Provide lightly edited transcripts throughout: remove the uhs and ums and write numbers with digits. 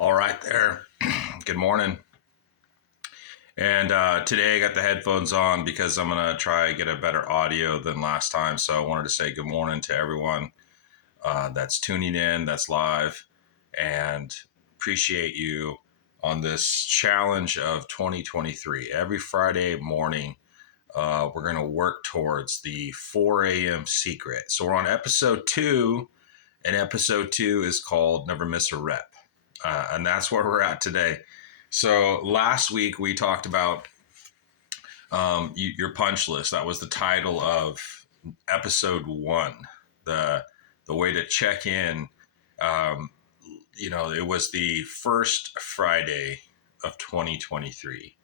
All right there. Good morning. And today I got the headphones on because I'm going to try to get a better audio than last time. So I wanted to say good morning to everyone that's tuning in, that's live, and appreciate you on this challenge of 2023. Every Friday morning, we're going to work towards the 4 a.m. secret. So we're on episode 2, and episode 2 is called Never Miss a Rep. And that's where we're at today. So last week we talked about your punch list. That was the title of episode 1. The way to check in. It was the first Friday of 2023,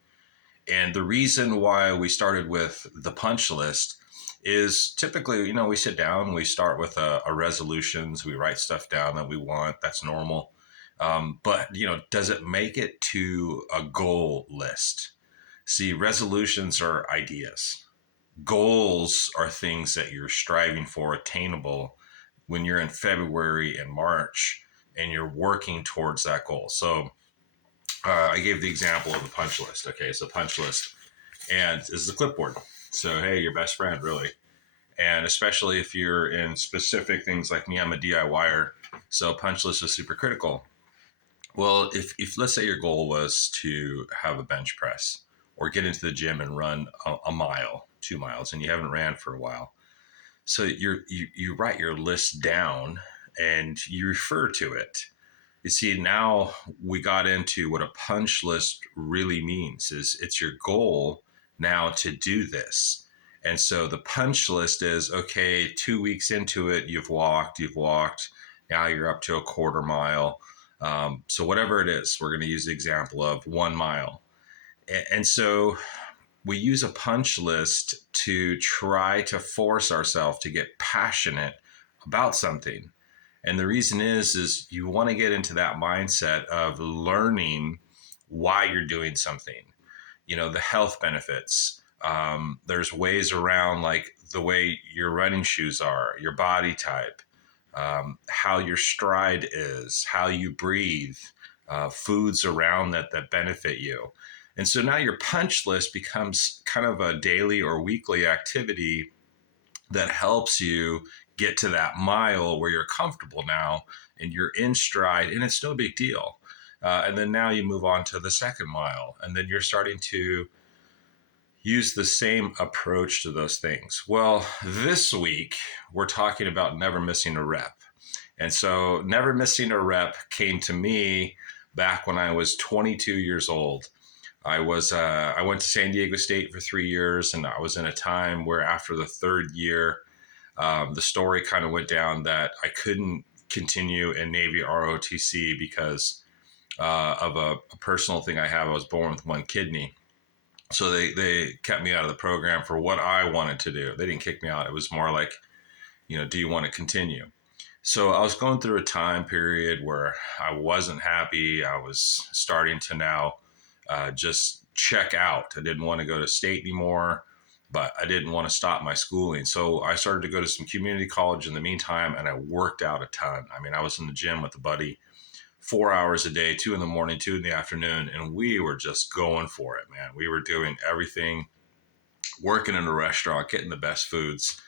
and the reason why we started with the punch list is typically, we sit down, we start with a resolutions, we write stuff down that we want. That's normal. But does it make it to a goal list? See, resolutions are ideas. Goals are things that you're striving for, attainable when you're in February and March and you're working towards that goal. So I gave the example of the punch list. Okay, so punch list, and this is a clipboard. So, hey, your best friend, really. And especially if you're in specific things like me, I'm a DIYer. So punch list is super critical. Well, if let's say your goal was to have a bench press or get into the gym and run a mile, 2 miles, and you haven't ran for a while. So you write your list down and you refer to it. You see, now we got into what a punch list really means is it's your goal now to do this. And so the punch list is, okay, 2 weeks into it, you've walked, now you're up to a quarter mile. So whatever it is, we're going to use the example of 1 mile. And so we use a punch list to try to force ourselves to get passionate about something. And the reason is you want to get into that mindset of learning why you're doing something, the health benefits. There's ways around, like the way your running shoes are, your body type, how your stride is, how you breathe, foods around that benefit you. And so now your punch list becomes kind of a daily or weekly activity that helps you get to that mile where you're comfortable now and you're in stride and it's no big deal. And then now you move on to the second mile, and then you're starting to use the same approach to those things. Well, this week we're talking about never missing a rep. And so never missing a rep came to me back when I was 22 years old. I went to San Diego State for 3 years, and I was in a time where after the third year, the story kind of went down that I couldn't continue in Navy ROTC because of a personal thing I have. I was born with one kidney. So they kept me out of the program for what I wanted to do. They didn't kick me out. It was more like, do you want to continue? So I was going through a time period where I wasn't happy. I was starting to now just check out. I didn't want to go to state anymore, but I didn't want to stop my schooling. So I started to go to some community college in the meantime, and I worked out a ton. I mean, I was in the gym with a buddy 4 hours a day, 2 in the morning, 2 in the afternoon, and we were just going for it, man. We were doing everything, working in a restaurant, getting the best foods,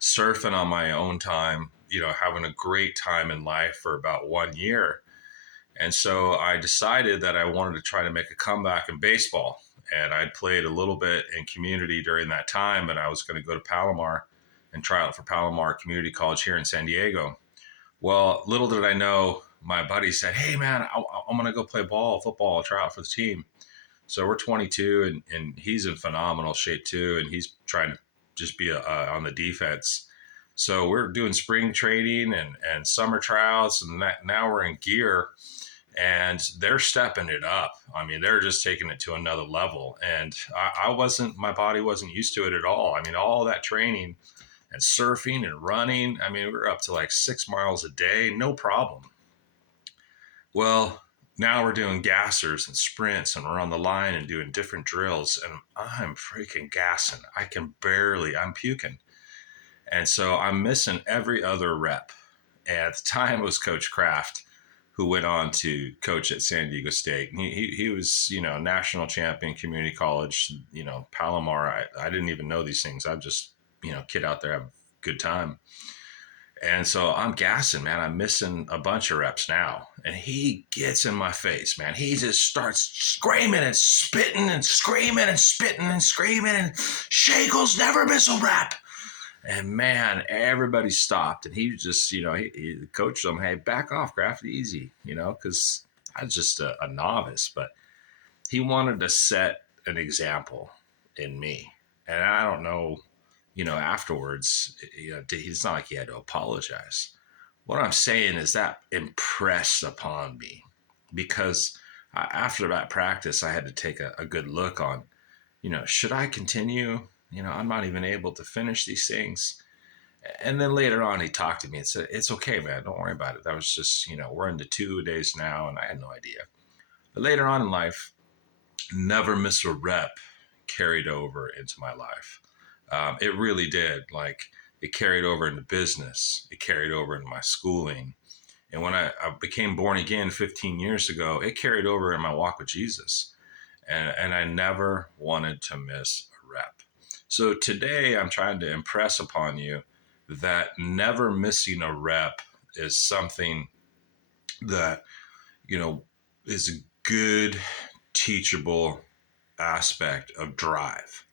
surfing on my own time, having a great time in life for about 1 year. And so I decided that I wanted to try to make a comeback in baseball. And I'd played a little bit in community during that time, and I was going to go to Palomar and try out for Palomar Community College here in San Diego. Well, little did I know, my buddy said, hey, man, I'm going to go play football, try out for the team. So we're 22, and he's in phenomenal shape too, and he's trying to just be on the defense. So we're doing spring training and summer tryouts, and now we're in gear. And they're stepping it up. I mean, they're just taking it to another level. And my body wasn't used to it at all. I mean, all that training and surfing and running, I mean, we were up to like 6 miles a day, no problem. Well, now we're doing gassers and sprints, and we're on the line and doing different drills. And I'm freaking gassing. I'm puking. And so I'm missing every other rep. And at the time it was Coach Kraft, who went on to coach at San Diego State. And he was, national champion, community college, Palomar. I didn't even know these things. I'm just, kid out there, have a good time. And so I'm gassing, man. I'm missing a bunch of reps now. And he gets in my face, man. He just starts screaming and spitting and screaming and spitting and screaming and Shakles never miss a rep. And man, everybody stopped. And he just, he coached them, hey, back off, craft it easy, because I was just a novice. But he wanted to set an example in me. And I don't know, afterwards, it's not like he had to apologize. What I'm saying is that impressed upon me because after that practice, I had to take a good look on, should I continue? I'm not even able to finish these things. And then later on, he talked to me and said, it's okay, man. Don't worry about it. That was just, we're into 2 days now, and I had no idea. But later on in life, never miss a rep carried over into my life. It really did. Like, it carried over into business. It carried over into my schooling. And when I became born again 15 years ago, it carried over in my walk with Jesus. And I never wanted to miss a rep. So today I'm trying to impress upon you that never missing a rep is something that, is a good teachable aspect of drive.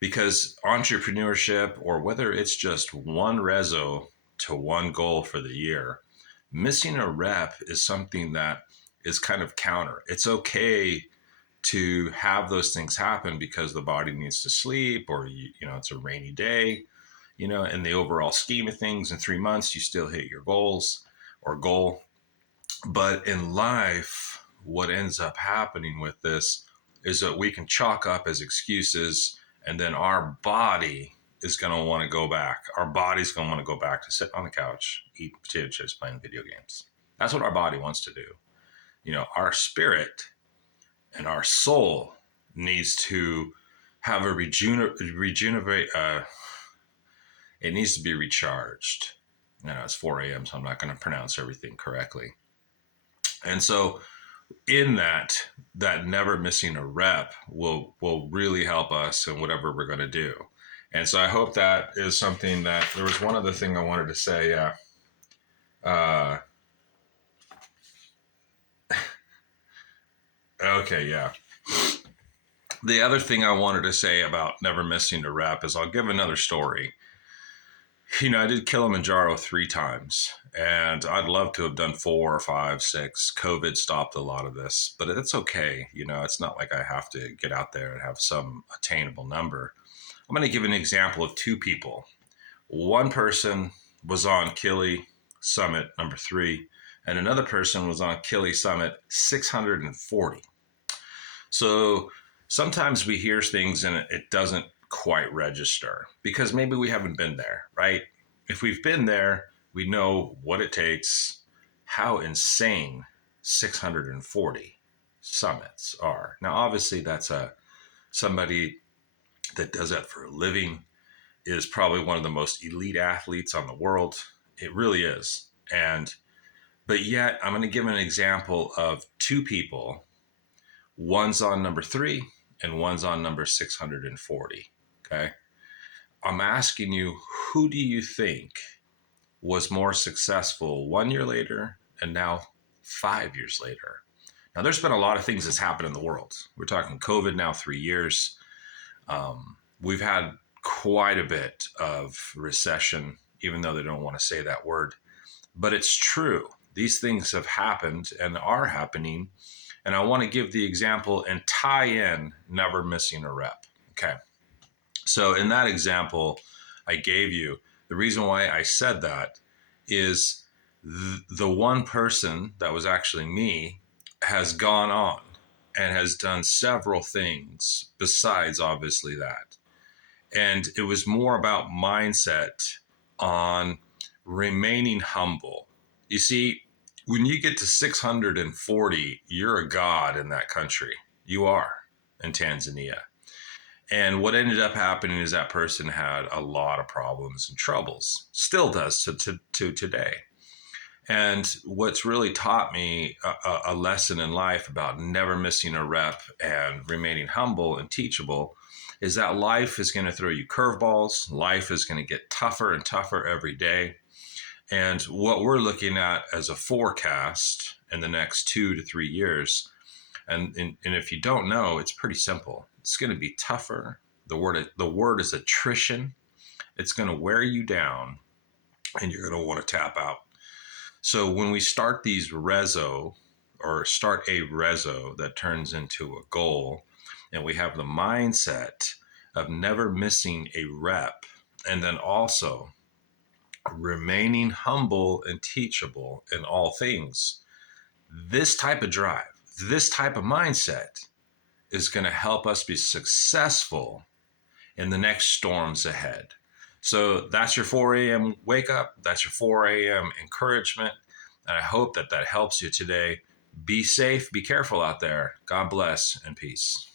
Because entrepreneurship, or whether it's just one reso to one goal for the year, missing a rep is something that is kind of counter. It's okay to have those things happen because the body needs to sleep, or, it's a rainy day, in the overall scheme of things, in 3 months, you still hit your goals or goal. But in life, what ends up happening with this is that we can chalk up as excuses. And then our body is going to want to go back. Our body's going to want to go back to sit on the couch, eat potato chips, playing video games. That's what our body wants to do. Our spirit and our soul needs to have a regenerate. It needs to be recharged. It's 4 a.m., so I'm not going to pronounce everything correctly. And so in that never missing a rep will really help us in whatever we're going to do. And so I hope that is something that there was one other thing I wanted to say. Okay. Yeah. The other thing I wanted to say about never missing a rep is I'll give another story. I did Kilimanjaro 3 times, and I'd love to have done 4 or 5, 6. COVID stopped a lot of this, but it's okay. It's not like I have to get out there and have some attainable number. I'm going to give an example of 2 people. One person was on Kili Summit number 3, and another person was on Kili Summit 640. So sometimes we hear things and it doesn't quite register because maybe we haven't been there, right? If we've been there, we know what it takes, how insane 640 summits are. Now, obviously, that's somebody that does that for a living, is probably one of the most elite athletes on the world. It really is. But yet, I'm going to give an example of 2 people. One's on number 3 and one's on number 640. Okay. I'm asking you, who do you think was more successful 1 year later and now 5 years later? Now, there's been a lot of things that's happened in the world. We're talking COVID now, 3 years. We've had quite a bit of recession, even though they don't want to say that word. But it's true. These things have happened and are happening. And I want to give the example and tie in never missing a rep. Okay. So in that example I gave you, the reason why I said that is the one person that was actually me has gone on and has done several things besides obviously that. And it was more about mindset on remaining humble. You see, when you get to 640, you're a god in that country. You are in Tanzania. And what ended up happening is that person had a lot of problems and troubles, still does to today. And what's really taught me a lesson in life about never missing a rep and remaining humble and teachable is that life is going to throw you curveballs. Life is going to get tougher and tougher every day. And what we're looking at as a forecast in the next 2 to 3 years, and if you don't know, it's pretty simple. It's going to be tougher. The word is attrition. It's going to wear you down, and you're going to want to tap out. So when we start these reso or start a reso that turns into a goal, and we have the mindset of never missing a rep, and then also remaining humble and teachable in all things, this type of drive, this type of mindset is going to help us be successful in the next storms ahead. So that's your 4 a.m. wake up. That's your 4 a.m. encouragement. And I hope that helps you today. Be safe, be careful out there. God bless and peace.